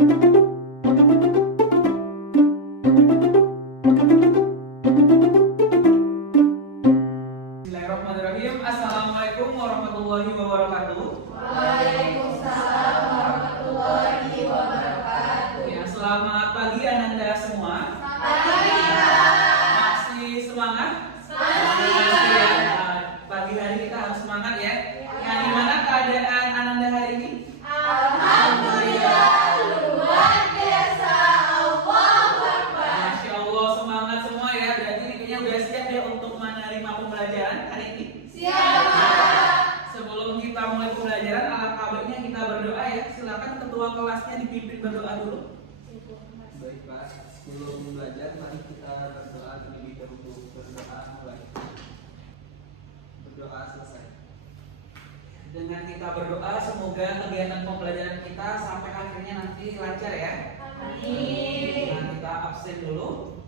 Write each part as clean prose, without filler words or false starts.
Bismillahirrahmanirrahim. Assalamualaikum warahmatullahi wabarakatuh. Waalaikumsalam warahmatullahi wabarakatuh. Ya, selamat pagi Ananda semua. Masih semangat? Ya, pagi hari kita harus semangat ya. Nah, gimana keadaan Ananda hari ini? Alhamdulillah, luar biasa. Allahu Akbar. Masya Allah, semangat semua ya. Berarti ini kayaknya udah siap ya untuk menerima pembelajaran hari ini. Siapa? Sebelum kita mulai pembelajaran, alangkah baiknya kita berdoa ya. Silakan ketua kelasnya dipimpin berdoa dulu. Baik Pak, sebelum belajar mari kita berdoa terlebih dahulu. Berdoa mulai. Berdoa selesai. Dengan kita berdoa, semoga kegiatan pembelajaran kita sampai akhirnya nanti lancar ya. Amin. Nah, kita absen dulu.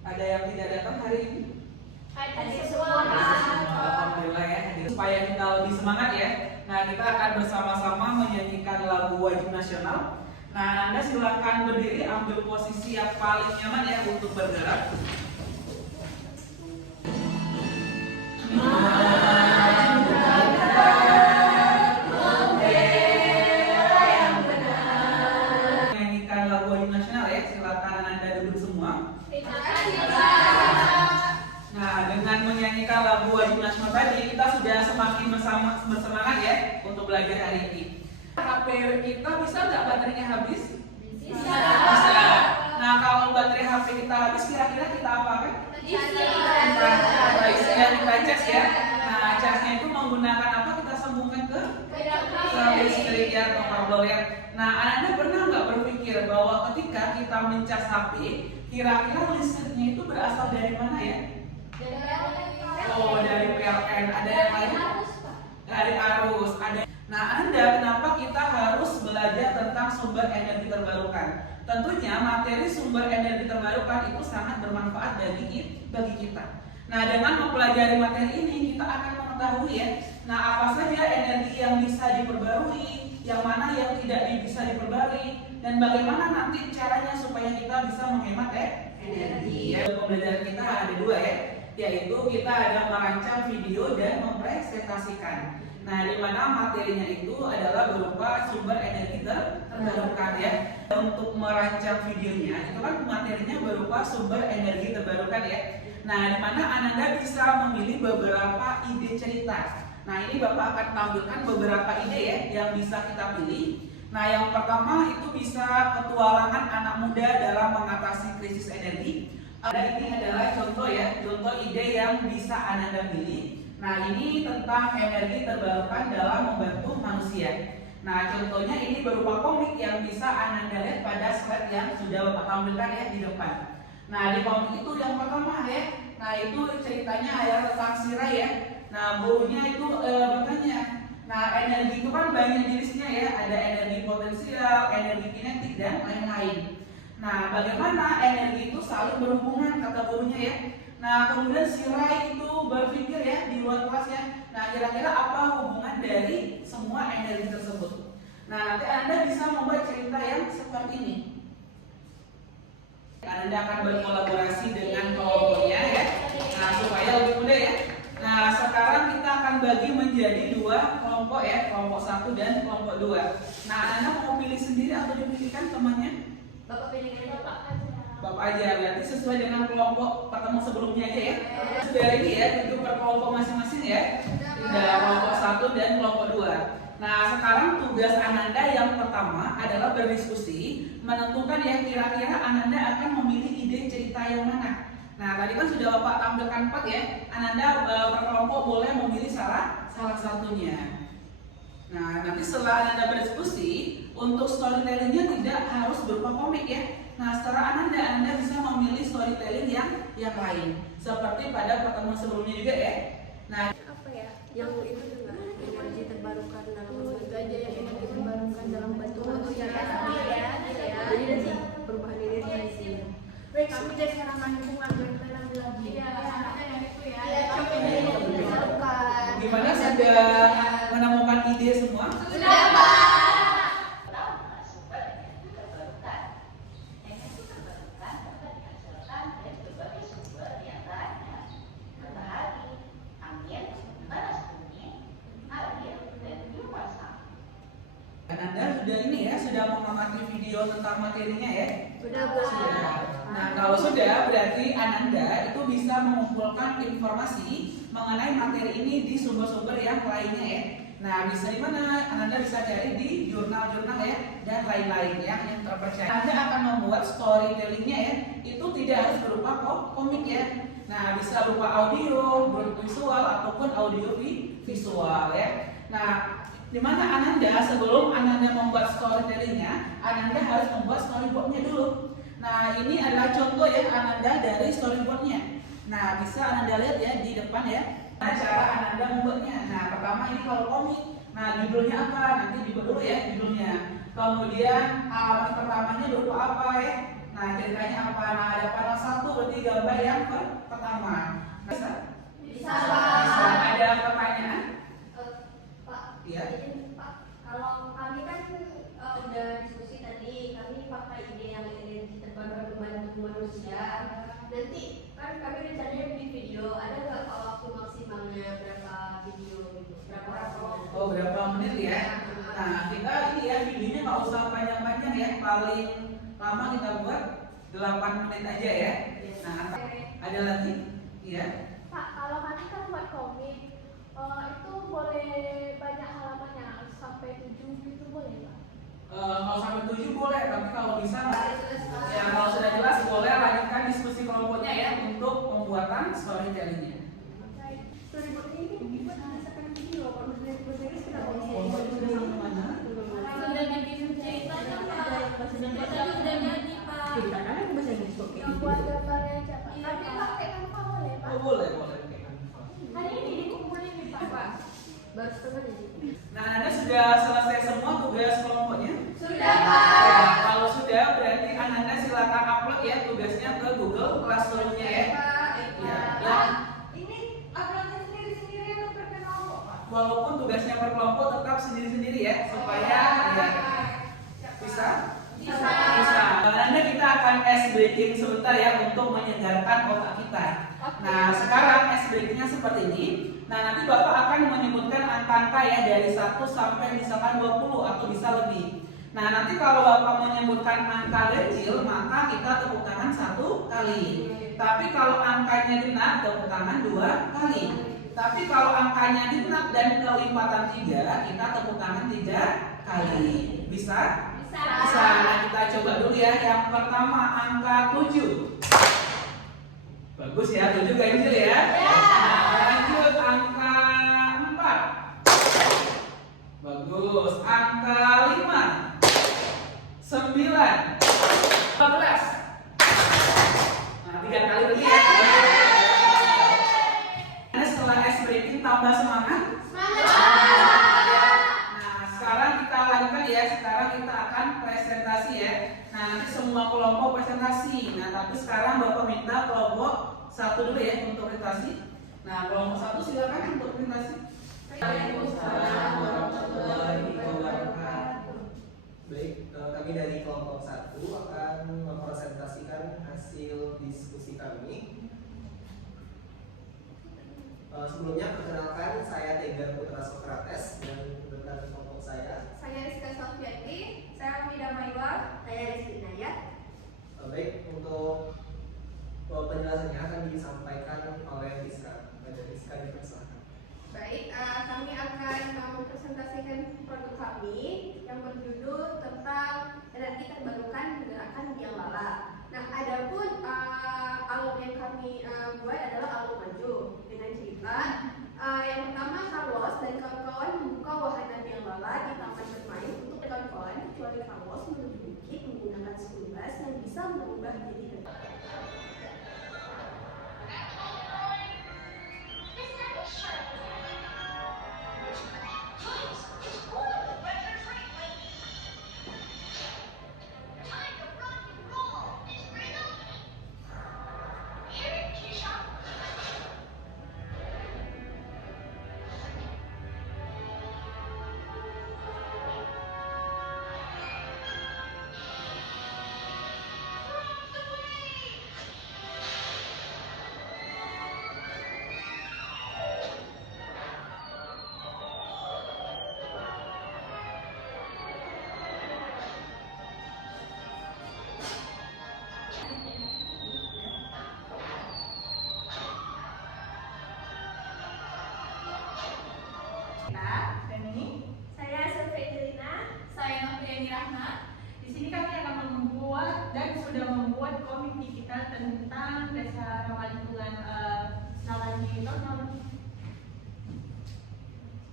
Ada yang tidak datang hari ini? Hadir semua. Alhamdulillah ya. Supaya kita lebih semangat ya. Nah, kita akan bersama-sama menyanyikan lagu wajib nasional. Nah, Anda silakan berdiri, ambil posisi yang paling nyaman ya untuk bergerak. Menyanyikan lagu wajib nasional ya. Silakan Anda duduk semua. Nah, dengan menyanyikan lagu wajib nasional tadi, kita sudah semakin bersemangat ya untuk belajar hari ini. HP kita bisa nggak baterainya habis? Bisa. Nah, kalau baterai HP kita habis, kira-kira kita apakan? Kita isi dan kita cas ya. Nah, casnya itu menggunakan apa? Kita sambungkan ke listrik ya atau kabel ya. Nah, Anda pernah nggak berpikir bahwa ketika kita mencas HP, kira-kira listriknya itu berasal dari mana ya? Oh, dari PLN. Ada yang lain? Dari arus. Ada. Nah, Anda kenapa kita harus belajar tentang sumber energi terbarukan? Tentunya materi sumber energi terbarukan itu sangat bermanfaat bagi kita. Nah, dengan mempelajari materi ini kita akan mengetahui ya. Nah, apa saja energi yang bisa diperbarui, yang mana yang tidak bisa diperbarui, dan bagaimana nanti caranya supaya kita bisa menghemat energi. Ya, pembelajaran kita ada dua ya, yaitu kita ada merancang video dan mempresentasikan. Nah, di mana materinya itu adalah berupa sumber energi terbarukan ya. Untuk merancang videonya itu kan materinya berupa sumber energi terbarukan ya. Nah, di mana Ananda bisa memilih beberapa ide cerita. Nah, ini Bapak akan tampilkan beberapa ide ya yang bisa kita pilih. Nah, yang pertama itu bisa petualangan anak muda dalam mengatasi krisis energi. Ini adalah contoh ya, contoh ide yang bisa Ananda pilih. Nah, ini tentang energi terbarukan dalam membantu manusia. Nah, contohnya ini berupa komik yang bisa Ananda lihat pada slide yang sudah Bapak tampilkan ya di depan. Nah, di komik itu yang pertama ya. Nah, itu ceritanya adalah tentang Sira ya. Nah, burunya itu bertanya. Nah, energi itu kan banyak jenisnya ya. Ada energi potensial, energi kinetik dan lain-lain. Nah, bagaimana energi itu saling berhubungan kata burunya ya. Nah, kemudian si Rai itu berpikir ya di luar kelas ya. Nah, kira-kira apa hubungan dari semua energi tersebut? Nah, nanti Anda bisa membuat cerita yang seperti ini. Anda akan berkolaborasi dengan kelompoknya ya. Nah, supaya lebih mudah ya. Nah, sekarang kita akan bagi menjadi dua kelompok ya, kelompok 1 dan kelompok 2. Nah, Anda mau pilih sendiri atau dipilihkan temannya? Bapak pilih Bapak. Bapak aja, berarti sesuai dengan kelompok pertemuan sebelumnya aja ya. Sudah ini ya, itu per kelompok masing-masing ya. Sudah kelompok 1 dan kelompok 2. Nah, sekarang tugas Ananda yang pertama adalah berdiskusi, menentukan yang kira-kira Ananda akan memilih ide cerita yang mana. Nah, tadi kan sudah Bapak tampilkan 4 ya. Ananda per kelompok boleh memilih salah satunya. Nah, nanti setelah Ananda berdiskusi, untuk storytellingnya tidak harus berupa komik ya. Nah, setelah Anda bisa memilih storytelling yang lain, seperti pada pertemuan sebelumnya juga ya. Nah, apa ya? Yang itu juga energi terbarukan dalam membantu aja yang energi terbarukan dalam membantu manusia. Jadi dari perubahan energi. Kamu jadi serangan lingkungan berkenan lagi. Iya, yang itu ya. Gimana sudah menemukan ide semua? Sudah, Pak. Ananda sudah ini ya, sudah mengamati video tentang materinya ya? Sudah, Bu. Sudah. Nah, kalau sudah berarti Ananda itu bisa mengumpulkan informasi mengenai materi ini di sumber-sumber yang lainnya ya. Nah, bisa di mana? Ananda bisa cari di jurnal-jurnal ya dan lain-lain yang terpercaya. Anda akan membuat storytellingnya ya, itu tidak harus berupa komik ya. Nah, bisa berupa audio, visual ataupun audio visual ya. Nah, di mana Ananda sebelum Ananda membuat storytellingnya, Ananda harus membuat storyboardnya dulu. Nah, ini adalah contoh ya Ananda dari storyboardnya. Nah, bisa Ananda lihat ya di depan ya. Nah, cara Ananda membuatnya. Nah, pertama ini kalau komik. Nah, judulnya apa? Nanti dibuat dulu ya judulnya. Kemudian alamat pertamanya berupa apa ya? Nah, ceritanya apa? Nah, ada panel 1 berarti gambar yang pertama. Bisa? Bisa. Bisa. Ada pertanyaan? Pak, Iya. izin, Pak, kalau kami kan udah diskusi tadi, kami pakai ide yang energi terbarukan membantu manusia. Nanti kan kami rencananya bikin video, ada nggak waktu maksimalnya berapa video gitu? Berapa? Oh, berapa menit ya? Nah, kita ini ya videonya nggak usah panjang-panjang ya, paling lama kita buat 8 menit aja ya. Nah, ada lagi? Iya. Pak, kalau kami kan buat komik, itu boleh banyak halamannya, sampai 7 gitu boleh Pak? Kalau sampai 7 boleh, tapi kalau bisa ya kalau sudah jelas boleh lanjutkan diskusi kelompoknya ya untuk pembuatan storytellingnya. Storyboard ini dibuat berdasarkan video, kalau misalnya series kenapa Kelompok itu sudah sampai mana? sudah bikin ceritanya Pak, sudah jadi Pak. Kita kan aku bahasa Inggris kok. Yang buat gambarnya aja Pak. Tapi pakai Canva boleh Pak? Oh, boleh, boleh. Hari ini dikumpulin nih Pak. Baru setengah jadi. Nah, Anda sudah selesai semua tugas kelompoknya? Sudah Ya, kalau sudah berarti Anda silakan upload ya tugasnya ke Google Classroom-nya ya. Ya, ya. Ini uploadnya sendiri-sendiri atau berkelompok Pak? Walaupun tugasnya per kelompok tetap sendiri-sendiri ya supaya ya, bisa. Bisa. Anda kita akan ice breaking sebentar ya untuk menyegarkan otak kita. Nah, sekarang ice breakingnya seperti ini. Nah, nanti Bapak akan menyebutkan angka-angka ya dari 1 sampai misalkan 20 atau bisa lebih. Nah, nanti kalau Bapak menyebutkan angka kecil, maka kita tepuk tangan 1 kali. Tapi kalau angkanya genap, tepuk tangan 2 kali. Tapi kalau angkanya genap dan kelipatan 3, kita tepuk tangan 3 kali. Bisa? Bisa. Nah, kita coba dulu ya. Yang pertama angka 7. Bagus ya, 7 ganjil ya. Nah, lanjut angka 4. Bagus. Angka 5. 9. 12. Nah, 3 kali lagi ya. Nah, setelah ice breaking tambah semangat. Nah, sekarang kita lanjutkan ya. Sekarang kita akan presentasi ya. Nah, nanti semua kelompok presentasi. Nah, tapi sekarang Bapak minta kelompok 1 dulu ya untuk presentasi. Nah, kelompok 1 silakan untuk presentasi. Waalaikumsalam warahmatullahi wabarakatuh. Baik, kami dari kelompok 1 akan mempresentasikan hasil diskusi kami. Sebelumnya perkenalkan, saya Tegar Putra Sokrates dan rekan kelompok saya. Saya Rizka Sofiati, saya Mida Maiwa, saya Rizky Naya. Baik, untuk penjelasannya akan disampaikan oleh Rizka. Rizka dipersilakan. Baik, kami akan mempresentasikan produk kami yang berjudul tentang energi terbarukan gerakan Biang Lala. Nah, adapun alur yang kami buat adalah alur maju dengan cerita. Yang pertama, Carlos dan kawan-kawan membuka wahana Biang Lala di taman bermain untuk kawan-kawan kecuali Carlos menuju bukit menggunakan school bus yang bisa berubah jadi Yeni Rahmat. Di sini kami akan membuat dan sudah membuat komik digital tentang dasar ramah lingkungan. Silakan ditonton.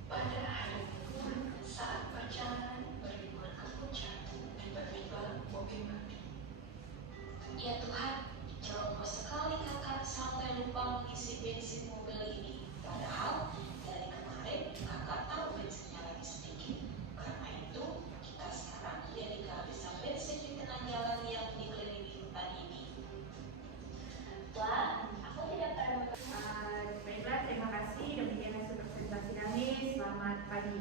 Pada hari Minggu saat perjalanan berlibur ke puncak, tiba-tiba mobil mati. Ya Tuhan, ceroboh sekali kakak sampai lupa mengisi bensin mobil ini. Padahal dari kemarin kakak tahu bensinnya lagi sedikit. Karena itu kita sekarang jadi kehabisan bensin di tengah jalan yang dikelilingi hutan ini. Wah, aku tidak pernah. Baiklah, terima kasih. Demikian hasil presentasi kami. Selamat pagi.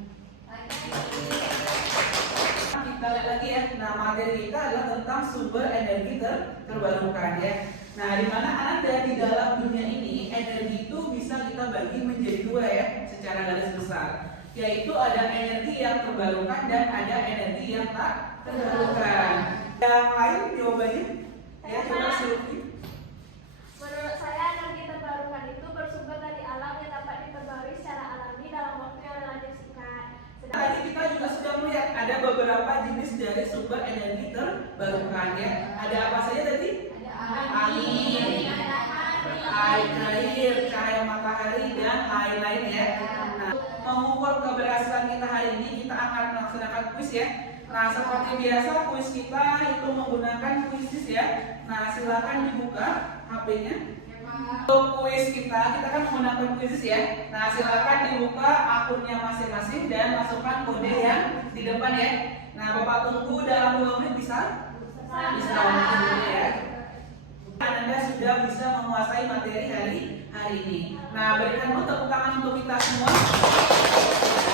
Kita lihat lagi ya. Nah, materi kita adalah tentang sumber energi terbarukan ya. Nah, di mana Ananda di dalam dunia ini energi itu bisa kita bagi menjadi dua ya, secara garis besar. Yaitu ada energi yang terbarukan dan ada energi yang tak terbarukan. Yang lain jawabannya? Ya, coba Sylvie. Menurut saya energi terbarukan itu bersumber dari alam yang dapat diperbarui secara alami dalam waktu yang relatif singkat. Tadi kita juga sudah melihat ada beberapa jenis dari sumber energi terbarukan ya. Ada apa saja tadi? Angin, air, cahaya matahari dan lain-lain ya. Nah, mengukur keberhasilan kita hari ini kita akan melaksanakan kuis ya. Nah, seperti biasa kuis kita itu menggunakan kuisis ya. Nah, silakan dibuka HP-nya. Untuk kuis kita kan menggunakan kuisis ya. Nah, silakan dibuka akunnya masing-masing dan masukkan kode yang di depan ya. Nah, Bapak tunggu dalam 2 menit bisa ya. Anda sudah bisa menguasai materi hari ini. Nah, berikan dulu tepuk tangan untuk kita semua.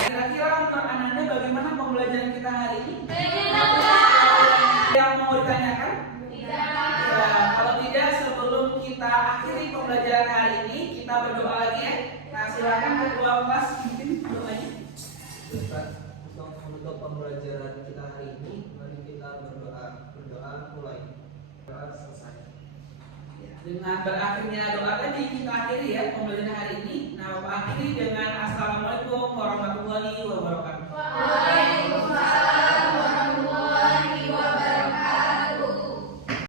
Kira-kira menurut Ananda bagaimana pembelajaran kita hari ini? Yang mau ditanyakan? Ya, kalau tidak sebelum kita akhiri pembelajaran hari ini, kita berdoa lagi ya. Nah, silakan ketua kelas mungkin doanya. Untuk menutup pembelajaran kita hari ini, mari kita berdoa mulai. Selesai. Dengan berakhirnya doa tadi kita akhiri ya pembelajaran hari ini. Nah, Bapak akhiri dengan Assalamualaikum warahmatullahi wabarakatuh.